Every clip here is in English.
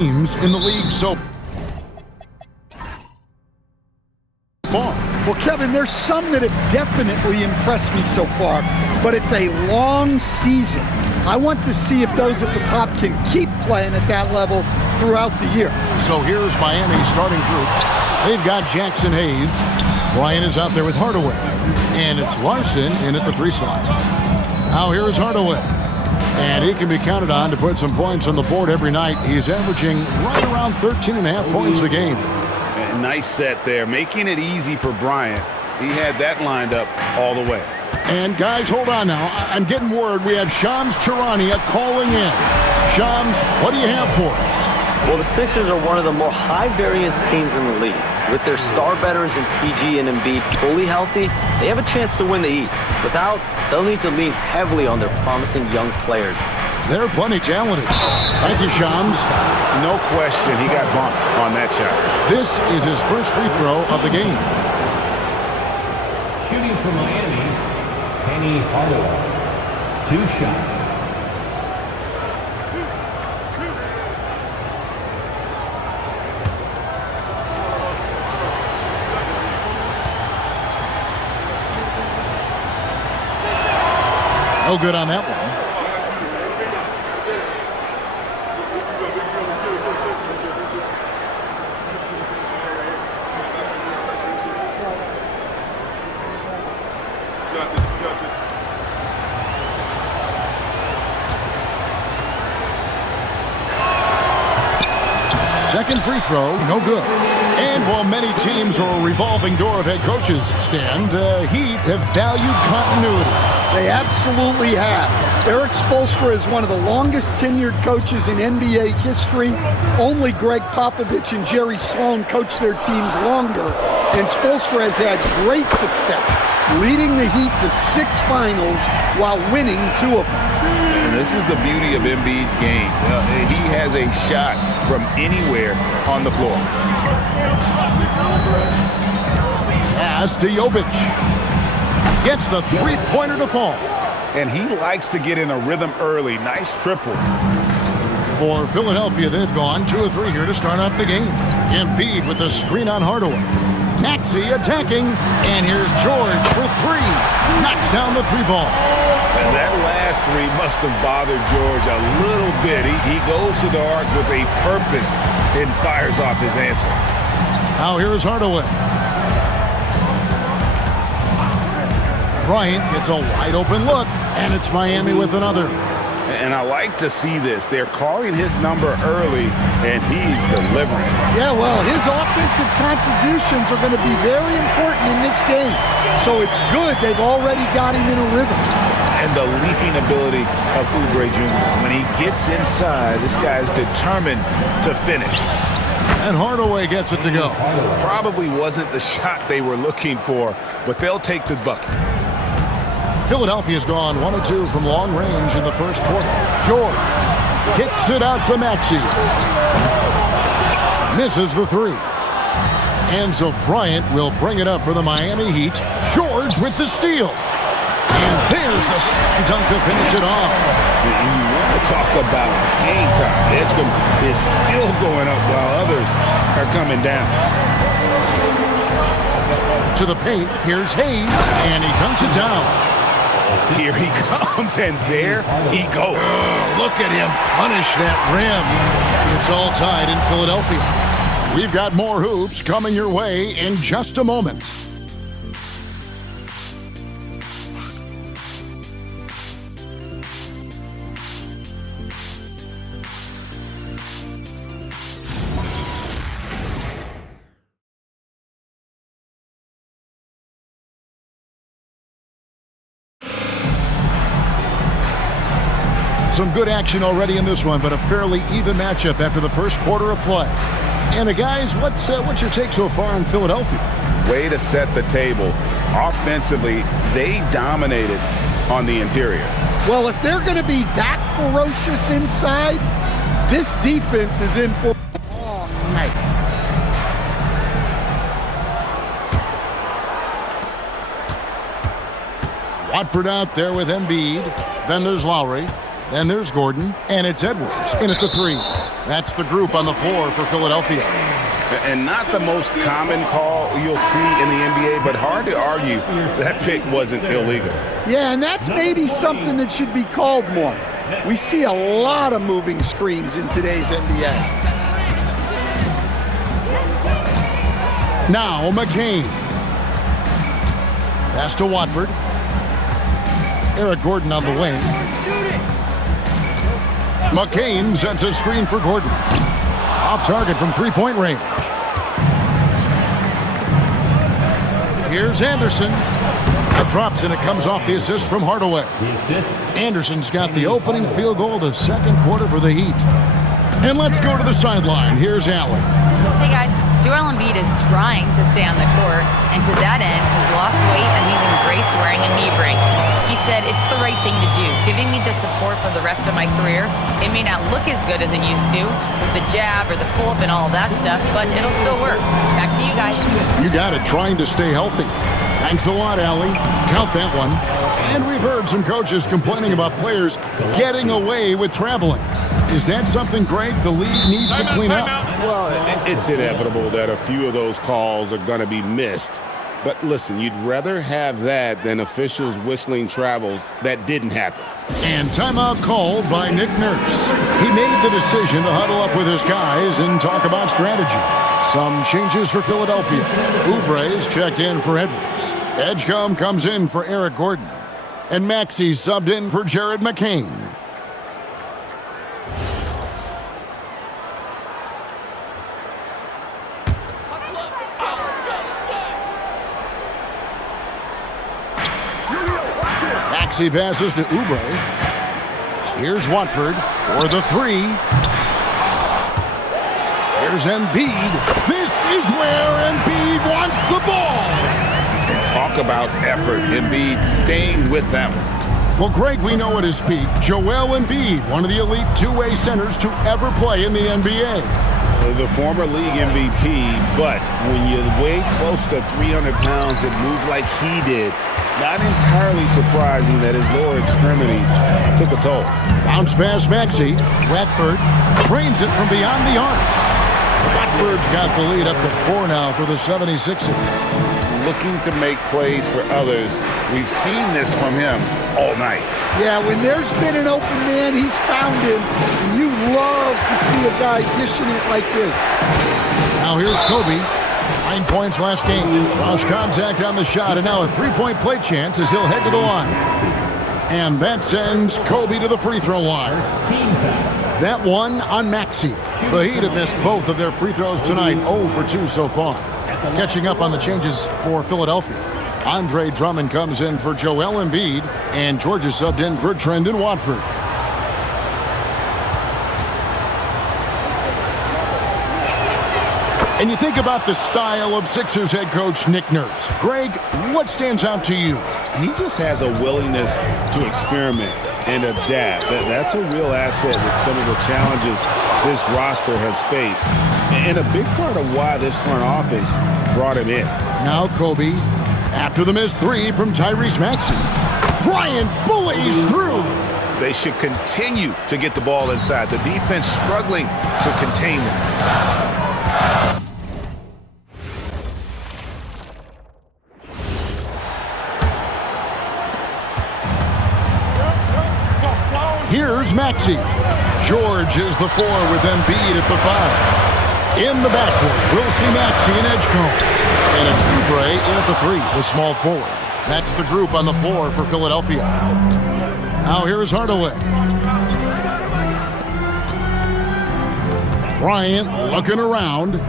teams in the league so far. Well, Kevin, there's some that have definitely impressed me so far, but it's a long season. I want to see if those at the top can keep playing at that level throughout the year. So here's Miami's starting group. They've got Jackson Hayes. Bryant is out there with Hardaway. And it's Larson in at the 3 slot. Now here's Hardaway. And he can be counted on to put some points on the board every night. He's averaging right around 13.5 points a game. And nice set there, making it easy for Bryant. He had that lined up all the way. And guys, hold on now. I'm getting word we have Shams Charania calling in. Shams, what do you have for us? Well, the Sixers are one of the more high-variance teams in the league. With their star veterans in PG and Embiid fully healthy, they have a chance to win the East. Without, they'll need to lean heavily on their promising young players. They're plenty talented. Thank you, Shams. No question, he got bumped on that shot. This is his first free throw of the game. Shooting for Miami, Penny Hardaway. 2 shots. No good on that one. Second free throw, no good. And while many teams are a revolving door of head coaches, Stan, the Heat have valued continuity. They absolutely have. Eric Spoelstra is one of the longest tenured coaches in NBA history. Only Greg Popovich and Jerry Sloan coached their teams longer. And Spoelstra has had great success, leading the Heat to 6 finals while winning 2 of them. And this is the beauty of Embiid's game. He has a shot from anywhere on the floor. Pass to Jovic. Gets the three-pointer to fall. And he likes to get in a rhythm early. Nice triple. For Philadelphia, they've gone 2 of 3 here to start off the game. Embiid with the screen on Hardaway. Maxey attacking, and here's George for 3. Knocks down the 3 ball. And that last 3 must have bothered George a little bit. He goes to the arc with a purpose and fires off his answer. Now here's Hardaway. Bryant gets a wide open look, and it's Miami with another. And I like to see this. They're calling his number early, and he's delivering. Yeah, well, his offensive contributions are going to be very important in this game. So it's good they've already got him in a rhythm. And the leaping ability of Oubre Jr. When he gets inside, this guy's determined to finish. And Hardaway gets it to go. Probably wasn't the shot they were looking for, but they'll take the bucket. Philadelphia's gone 1 of 2 from long range in the first quarter. George kicks it out to Maxey. Misses the 3. And so Bryant will bring it up for the Miami Heat. George with the steal. And there's the slam dunk to finish it off. And you want to talk about hang time. Edgecombe is still going up while others are coming down. To the paint, here's Hayes, and he dunks it down. Here he comes, and there he goes. Look at him punish that rim. It's all tied in Philadelphia. We've got more hoops coming your way in just a moment. Some good action already in this one, but a fairly even matchup after the first quarter of play. And guys, what's your take so far on Philadelphia? Way to set the table. Offensively, they dominated on the interior. Well, if they're going to be that ferocious inside, this defense is in for a long night. Watford out there with Embiid. Then there's Lowry. Then there's Gordon. And it's Edwards in at the 3. That's the group on the floor for Philadelphia. And not the most common call you'll see in the NBA, but hard to argue that pick wasn't illegal. Yeah, and that's maybe something that should be called more. We see a lot of moving screens in today's NBA. Now McCain. Pass to Watford. Eric Gordon on the wing. McCain sets a screen for Gordon. Off target from three-point range. Here's Anderson. It drops and it comes off the assist from Hardaway. Anderson's got the opening field goal of the second quarter for the Heat. And let's go to the sideline. Here's Allen. Hey guys, Joel Embiid is trying to stay on the court, and to that end, he's lost weight and he's embraced wearing a knee brace. He said, "It's the right thing to do, giving me the support for the rest of my career. It may not look as good as it used to, with the jab or the pull-up and all that stuff, but it'll still work." Back to you guys. You got it, trying to stay healthy. Thanks a lot, Allie. Count that one. And we've heard some coaches complaining about players getting away with traveling. Is that something, Greg, the league needs to clean up? Well, it's inevitable that a few of those calls are going to be missed. But listen, you'd rather have that than officials whistling travels that didn't happen. And timeout called by Nick Nurse. He made the decision to huddle up with his guys and talk about strategy. Some changes for Philadelphia. Oubre's checked in for Edwards. Edgecombe comes in for Eric Gordon. And Maxey subbed in for Jared McCain. Maxey passes to Oubre. Here's Watford for the three. Here's Embiid. This is where Embiid wants the ball. And talk about effort. Embiid staying with them. Well, Greg, we know at his peak, Joel Embiid, one of the elite two-way centers to ever play in the NBA. The former league MVP, but when you weigh close to 300 pounds and move like he did, not entirely surprising that his lower extremities took a toll. Bounce pass Maxey. Radford trains it from beyond the arc. Radford's got the lead up to 4 now for the 76ers. Looking to make plays for others. We've seen this from him all night. Yeah, when there's been an open man, he's found him. And you love to see a guy dishing it like this. Now here's Kobe. 9 points last game. Draws contact on the shot, and now a three-point play chance as he'll head to the line. And that sends Kobe to the free throw line. That one on Maxey. The Heat have missed both of their free throws tonight, 0 for 2 so far. Catching up on the changes for Philadelphia. Andre Drummond comes in for Joel Embiid, and Georgia subbed in for Trendon Watford. And you think about the style of Sixers head coach Nick Nurse. Greg, what stands out to you? He just has a willingness to experiment and adapt. That's a real asset with some of the challenges this roster has faced. And a big part of why this front office brought him in. Now Kobe, after the missed three from Tyrese Maxey. Bryant bullies through. They should continue to get the ball inside. The defense struggling to contain them. Here's Maxey. George is the 4 with Embiid at the 5. In the backcourt, we'll see Maxey and Edgecombe. And it's Oubre in at the 3, the small forward. That's the group on the floor for Philadelphia. Now here's Hardaway. Bryant looking around.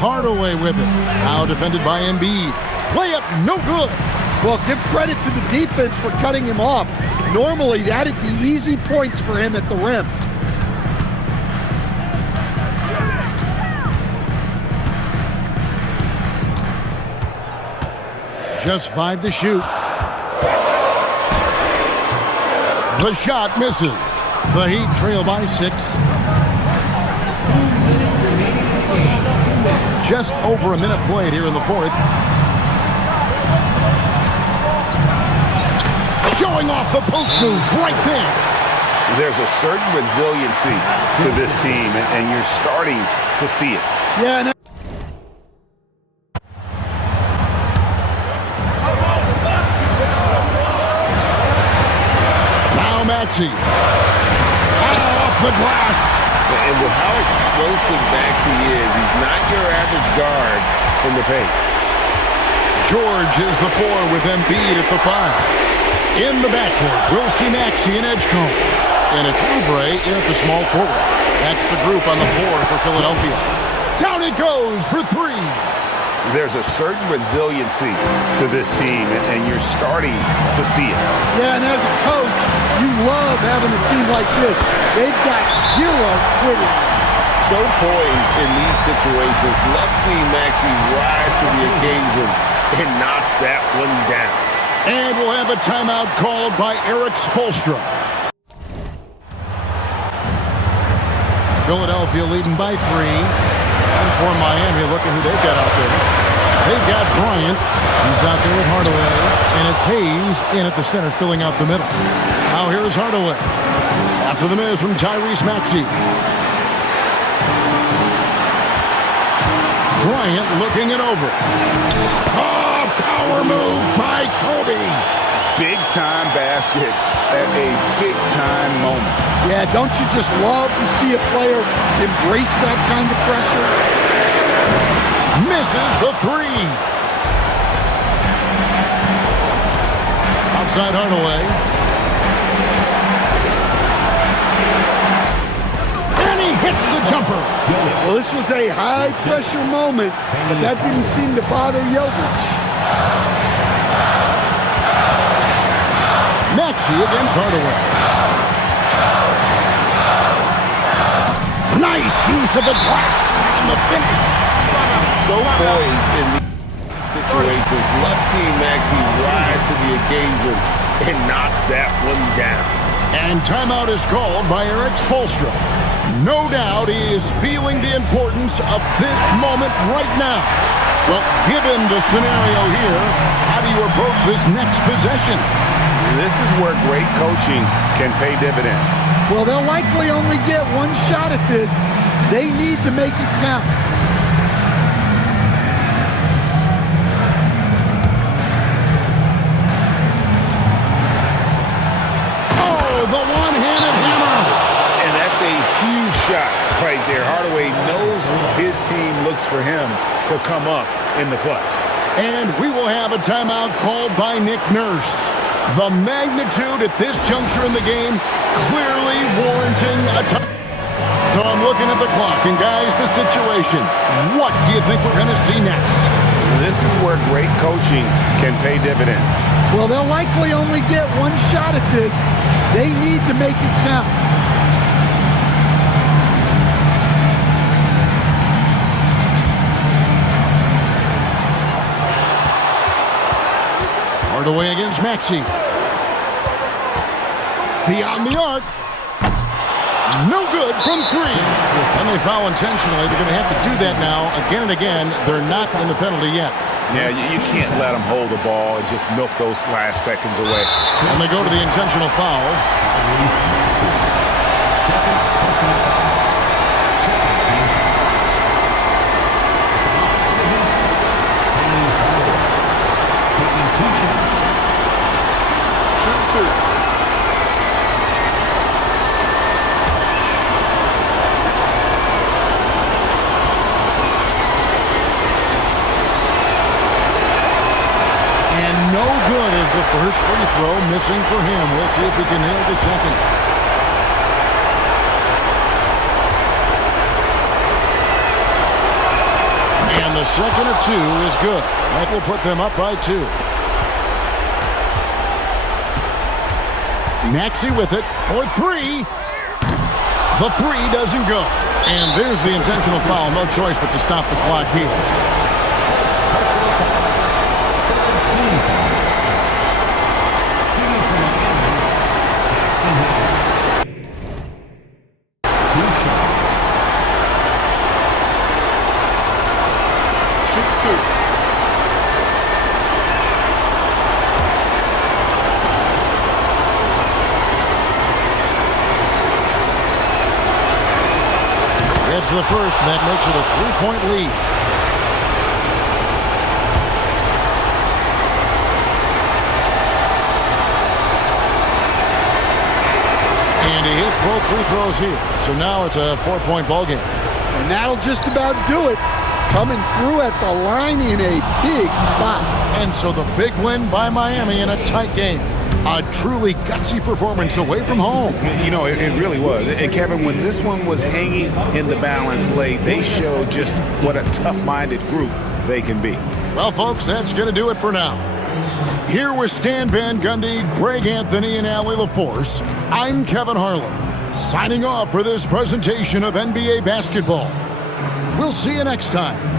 Hardaway with it. Now defended by Embiid. Layup, no good. Well, give credit to the defense for cutting him off. Normally, that'd be easy points for him at the rim. Just 5 to shoot. The shot misses. The Heat trail by 6. Just over a minute played here in the 4th. Showing off the post move right there. There's a certain resiliency to this team, and you're starting to see it. Yeah, and Now Maxey. Off the glass. And with how explosive Maxey is, he's not your average guard in the paint. George is the 4 with Embiid at the 5. In the backcourt, we'll see Maxey and Edgecombe. And it's Oubre in at the small forward. That's the group on the floor for Philadelphia. Down it goes for 3. There's a certain resiliency to this team, and you're starting to see it. yeah, and as a coach, you love having a team like this. They've got zero quitting. So poised in these situations, let's see Maxey rise to the occasion and knock that one down. And we'll have a timeout called by Eric Spoelstra. Philadelphia leading by 3. And for Miami, look at who they've got out there. They've got Bryant. He's out there with Hardaway. And it's Hayes in at the center, filling out the middle. Now here's Hardaway. After the miss from Tyrese Maxey. Bryant looking it over. Oh, power move by Kobe. Big-time basket at a big-time moment. Yeah, don't you just love to see a player embrace that kind of pressure? Misses the 3. Outside Hardaway. And he hits the jumper. Well, this was a high-pressure moment, but that didn't seem to bother Jokic. Maxey against Hardaway. Nice use of the glass and the finish. So poised in these situations, let's see Maxey rise to the occasion and knock that one down. And timeout is called by Eric Spoelstra. No doubt he is feeling the importance of this moment right now. Well, given the scenario here, how do you approach this next possession? This is where great coaching can pay dividends. Well, they'll likely only get one shot at this. They need to make it count. Oh, the one-handed hammer. And that's a huge shot right there. Hardaway knows his team looks for him to come up in the clutch. And we will have a timeout called by Nick Nurse. The magnitude at this juncture in the game clearly warranting a time. So I'm looking at the clock, and guys, the situation. What do you think we're going to see next? This is where great coaching can pay dividends. Well, they'll likely only get one shot at this. They need to make it count. Hardaway against Maxey. Beyond the arc. No good from 3. And they foul intentionally. They're going to have to do that now again and again. They're not in the penalty yet. Yeah, you can't let them hold the ball and just milk those last seconds away. And they go to the intentional foul. First free throw missing for him. We'll see if he can nail the second. And the second of 2 is good. That will put them up by 2. Maxey with it for 3. The 3 doesn't go. And there's the intentional foul. No choice but to stop the clock here. That's the first, and that makes it a 3-point lead. And he hits both free throws here. So now it's a 4-point ball game. And that'll just about do it. Coming through at the line in a big spot. And so the big win by Miami in a tight game. A truly gutsy performance away from home. You know, it really was. And Kevin, when this one was hanging in the balance late, they showed just what a tough-minded group they can be. Well, folks, that's going to do it for now. Here with Stan Van Gundy, Greg Anthony, and Allie LaForce, I'm Kevin Harlan, signing off for this presentation of NBA basketball. We'll see you next time